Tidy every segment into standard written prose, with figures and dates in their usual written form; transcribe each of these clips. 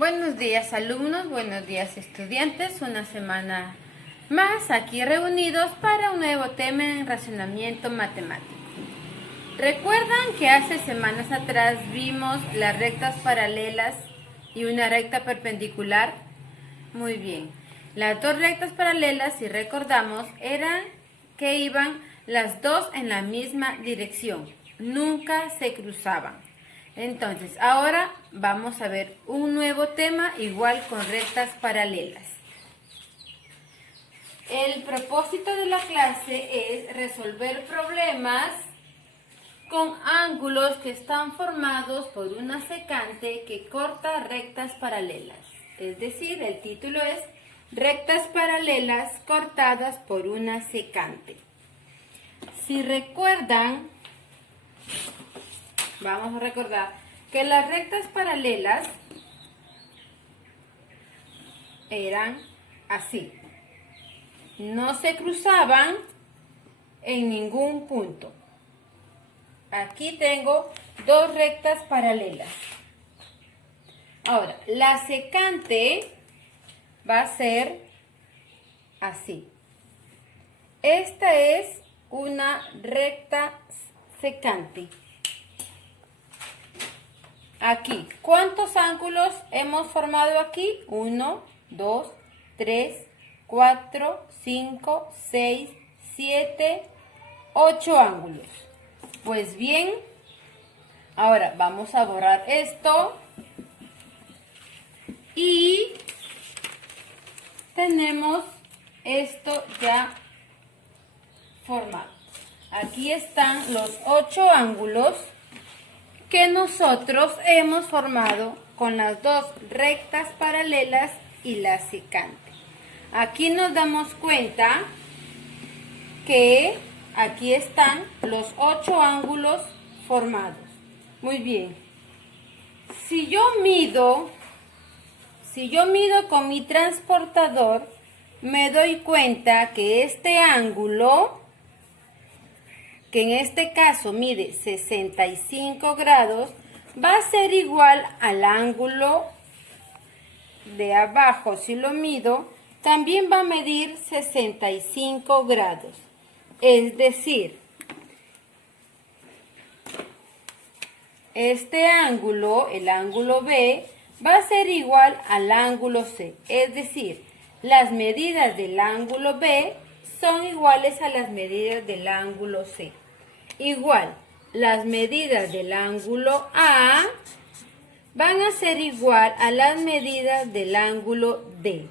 Buenos días alumnos, buenos días estudiantes, una semana más aquí reunidos para un nuevo tema en razonamiento matemático. ¿Recuerdan que hace semanas atrás vimos las rectas paralelas y una recta perpendicular? Muy bien, las dos rectas paralelas, si recordamos, eran que iban las dos en la misma dirección, nunca se cruzaban. Entonces, ahora vamos a ver un nuevo tema igual con rectas paralelas. El propósito de la clase es resolver problemas con ángulos que están formados por una secante que corta rectas paralelas. Es decir, el título es Rectas paralelas cortadas por una secante. Si recuerdan, vamos a recordar que las rectas paralelas eran así. No se cruzaban en ningún punto. Aquí tengo dos rectas paralelas. Ahora, la secante va a ser así. Esta es una recta secante. Aquí, ¿cuántos ángulos hemos formado aquí? 1, 2, 3, 4, 5, 6, 7, 8 ángulos. Pues bien, ahora vamos a borrar esto y tenemos esto ya formado. Aquí están los 8 ángulos que nosotros hemos formado con las dos rectas paralelas y la secante. Aquí nos damos cuenta que aquí están los 8 ángulos formados. Muy bien. Si yo mido con mi transportador, me doy cuenta que este ángulo, que en este caso mide 65 grados, va a ser igual al ángulo de abajo. Si lo mido, también va a medir 65 grados. Es decir, este ángulo, el ángulo B, va a ser igual al ángulo C. Es decir, las medidas del ángulo B son iguales a las medidas del ángulo C. Igual, las medidas del ángulo A van a ser igual a las medidas del ángulo D.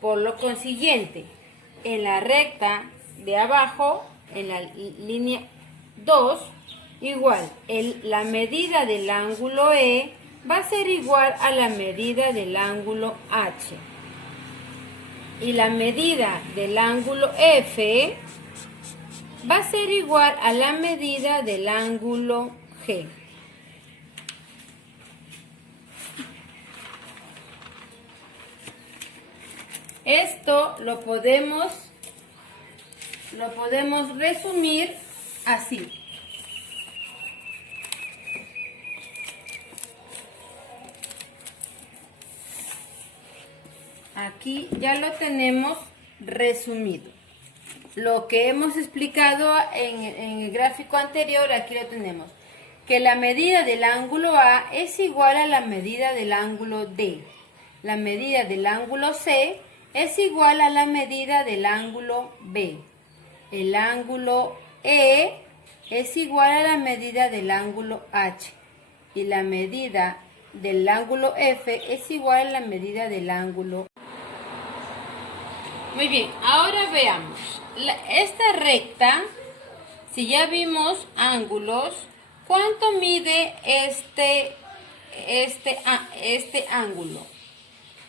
Por lo consiguiente, en la recta de abajo, en la línea 2, igual, la medida del ángulo E va a ser igual a la medida del ángulo H. Y la medida del ángulo F va a ser igual a la medida del ángulo G. Esto lo podemos resumir así. Aquí ya lo tenemos resumido. Lo que hemos explicado en el gráfico anterior, aquí lo tenemos. Que la medida del ángulo A es igual a la medida del ángulo D. La medida del ángulo C es igual a la medida del ángulo B. El ángulo E es igual a la medida del ángulo H. Y la medida del ángulo F es igual a la medida del ángulo. Muy bien, ahora veamos. Esta recta, si ya vimos ángulos, ¿cuánto mide este ángulo?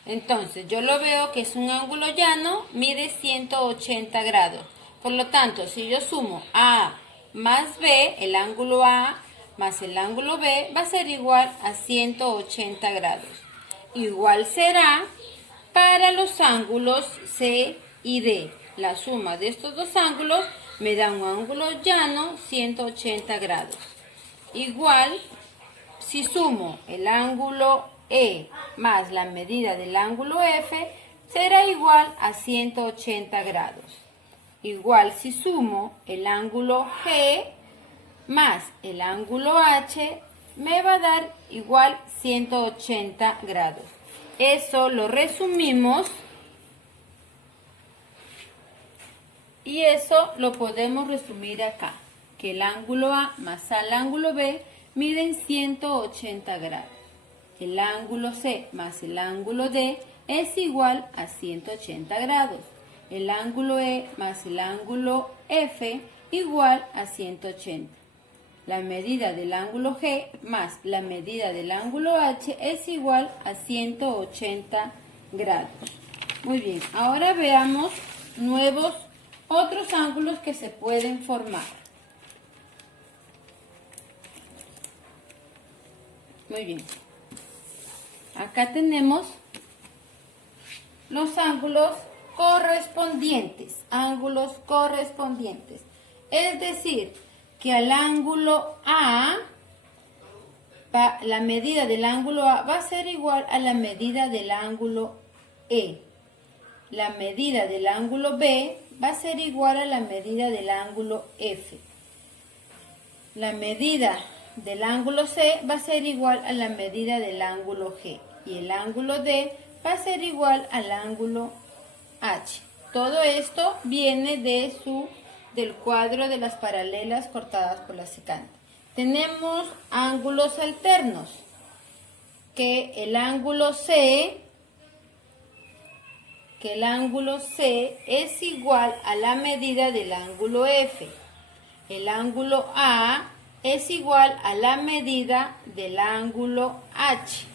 Entonces, yo lo veo que es un ángulo llano, mide 180 grados. Por lo tanto, si yo sumo A más B, el ángulo A más el ángulo B va a ser igual a 180 grados. Igual será para los ángulos C y D. La suma de estos dos ángulos me da un ángulo llano 180 grados. Igual, si sumo el ángulo E más la medida del ángulo F será igual a 180 grados. Igual si sumo el ángulo G más el ángulo H, me va a dar igual 180 grados. Eso lo resumimos y eso lo podemos resumir acá, que el ángulo A más el ángulo B miden 180 grados. El ángulo C más el ángulo D es igual a 180 grados. El ángulo E más el ángulo F igual a 180. La medida del ángulo G más la medida del ángulo H es igual a 180 grados. Muy bien, ahora veamos otros ángulos que se pueden formar. Muy bien. Acá tenemos los ángulos correspondientes. Es decir, que al ángulo A, la medida del ángulo A va a ser igual a la medida del ángulo E. La medida del ángulo B va a ser igual a la medida del ángulo F. La medida del ángulo C va a ser igual a la medida del ángulo G. Y el ángulo D va a ser igual al ángulo H. Todo esto viene del cuadro de las paralelas cortadas por la secante. Tenemos ángulos alternos, que el ángulo C es igual a la medida del ángulo F. El ángulo A es igual a la medida del ángulo H.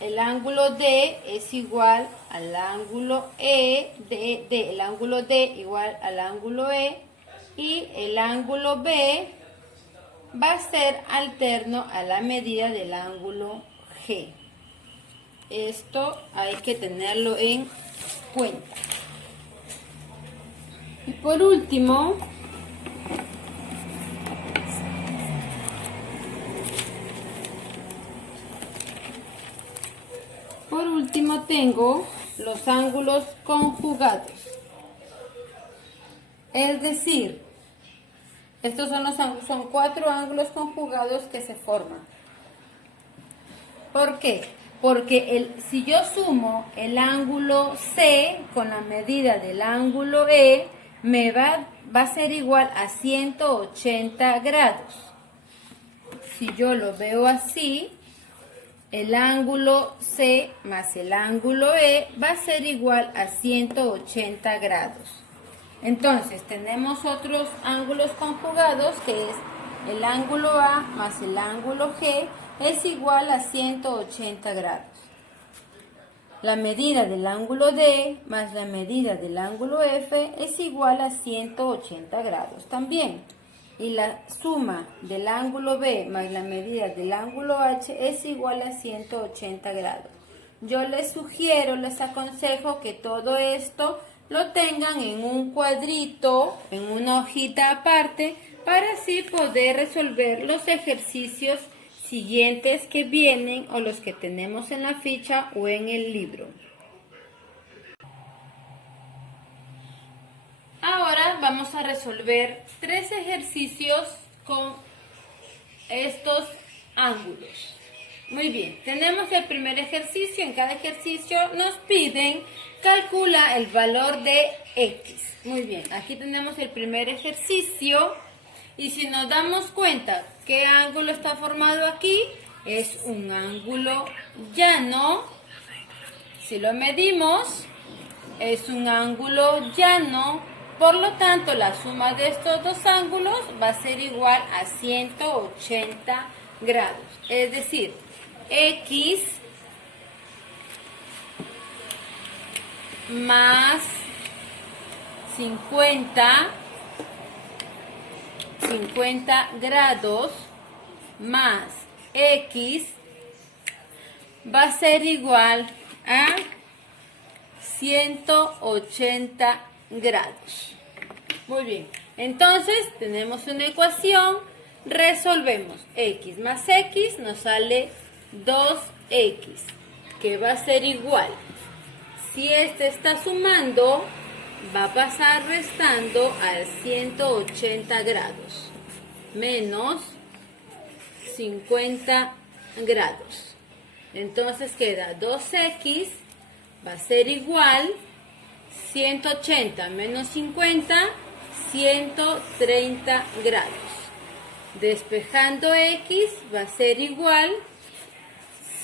El ángulo D es igual al ángulo el ángulo D igual al ángulo E, y el ángulo B va a ser alterno a la medida del ángulo G. Esto hay que tenerlo en cuenta. Y por último, tengo los ángulos conjugados. Es decir, estos son 4 ángulos conjugados que se forman. ¿Por qué? Porque si yo sumo el ángulo C con la medida del ángulo E, va a ser igual a 180 grados. Si yo lo veo así, el ángulo C más el ángulo E va a ser igual a 180 grados. Entonces, tenemos otros ángulos conjugados, que es el ángulo A más el ángulo G es igual a 180 grados. La medida del ángulo D más la medida del ángulo F es igual a 180 grados también. Y la suma del ángulo B más la medida del ángulo H es igual a 180 grados. Yo les aconsejo que todo esto lo tengan en un cuadrito, en una hojita aparte, para así poder resolver los ejercicios siguientes que vienen o los que tenemos en la ficha o en el libro. Ahora vamos a resolver 3 ejercicios con estos ángulos. Muy bien, tenemos el primer ejercicio. En cada ejercicio nos piden calcula el valor de X. Muy bien, aquí tenemos el primer ejercicio. Y si nos damos cuenta, ¿qué ángulo está formado aquí? Es un ángulo llano. Si lo medimos, es un ángulo llano. Por lo tanto, la suma de estos dos ángulos va a ser igual a 180 grados. Es decir, X más 50 grados más X va a ser igual a 180 grados. Muy bien, entonces tenemos una ecuación Resolvemos. X más X nos sale 2X, que va a ser igual. Si este está sumando, va a pasar restando al 180 grados, menos 50 grados. Entonces queda 2X, va a ser igual 180 menos 50, 130 grados. Despejando X va a ser igual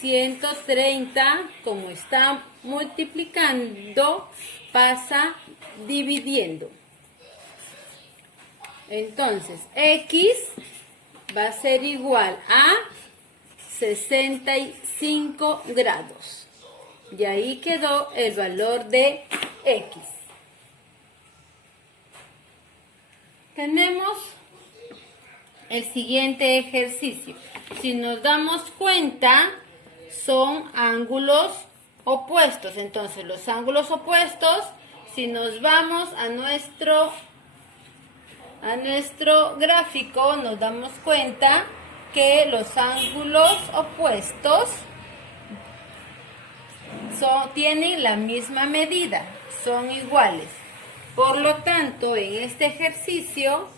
130, como está multiplicando, pasa dividiendo. Entonces, X va a ser igual a 65 grados. Y ahí quedó el valor de X. Tenemos el siguiente ejercicio. Si nos damos cuenta, son ángulos opuestos. Entonces, los ángulos opuestos, si nos vamos a nuestro gráfico, nos damos cuenta que los ángulos opuestos tienen la misma medida, son iguales. Por lo tanto, en este ejercicio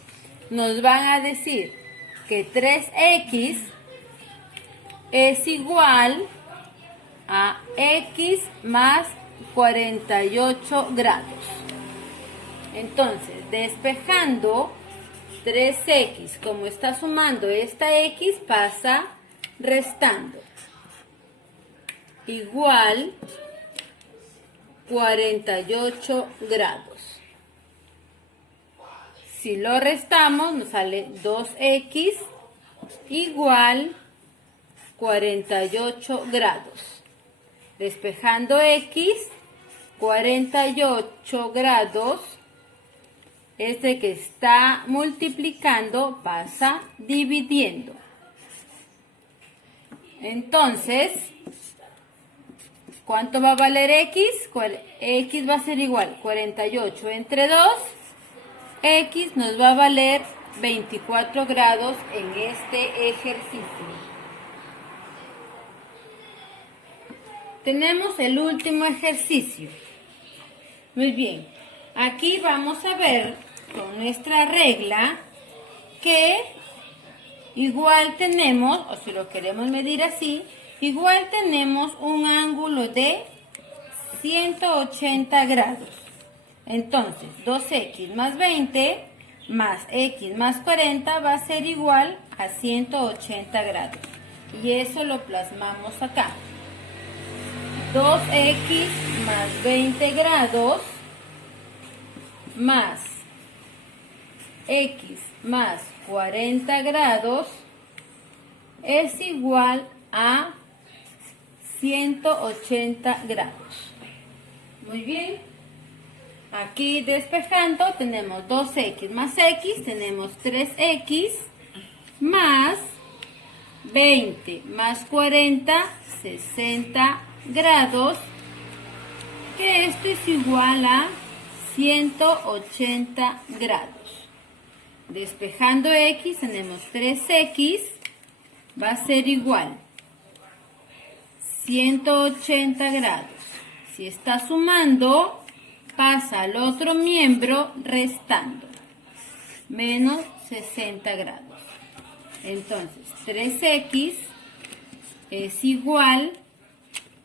nos van a decir que 3X es igual a X más 48 grados. Entonces, despejando 3X, como está sumando esta X, pasa restando. Igual 48 grados. Si lo restamos, nos sale 2X igual 48 grados. Despejando X, 48 grados, este que está multiplicando pasa dividiendo. Entonces, ¿cuánto va a valer X? X va a ser igual 48 entre 2. X nos va a valer 24 grados en este ejercicio. Tenemos el último ejercicio. Muy bien. Aquí vamos a ver con nuestra regla que igual tenemos, o si lo queremos medir así, igual tenemos un ángulo de 180 grados. Entonces, 2X más 20 más X más 40 va a ser igual a 180 grados. Y eso lo plasmamos acá. 2X más 20 grados más X más 40 grados es igual a 180 grados. Muy bien. Aquí despejando tenemos 2X más X, tenemos 3X más 20 más 40, 60 grados, que esto es igual a 180 grados. Despejando X tenemos 3X, va a ser igual 180 grados. Si está sumando, pasa al otro miembro restando, menos 60 grados. Entonces, 3X es igual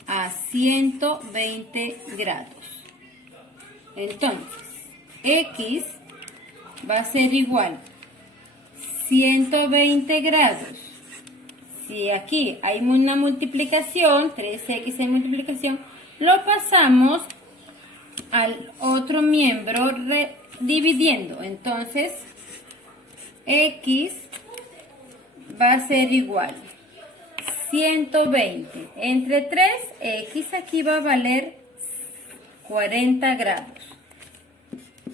a 120 grados. Entonces, X va a ser igual 120 grados. Si aquí hay una multiplicación, 3X hay multiplicación, lo pasamos al otro miembro dividiendo. Entonces, X va a ser igual 120 entre 3, X aquí va a valer 40 grados.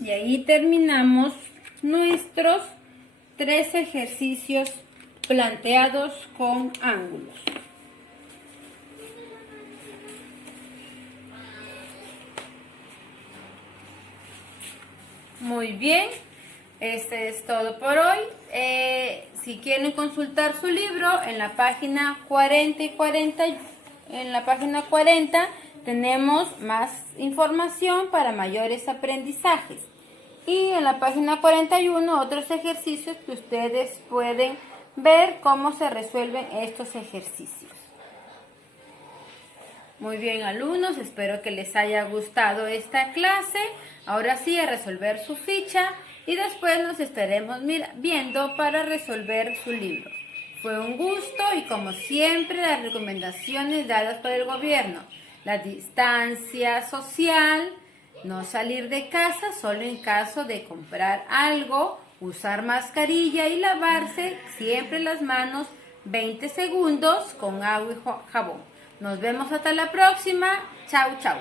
Y ahí terminamos nuestros 3 ejercicios planteados con ángulos. Muy bien, Este es todo por hoy. Si quieren consultar su libro, en la página 40 y 40, en la página 40 tenemos más información para mayores aprendizajes. Y en la página 41 otros ejercicios que ustedes pueden ver cómo se resuelven estos ejercicios. Muy bien, alumnos, espero que les haya gustado esta clase. Ahora sí, a resolver su ficha y después nos estaremos viendo para resolver su libro. Fue un gusto y como siempre las recomendaciones dadas por el gobierno, la distancia social, no salir de casa solo en caso de comprar algo, usar mascarilla y lavarse siempre las manos 20 segundos con agua y jabón. Nos vemos hasta la próxima. Chau, chau.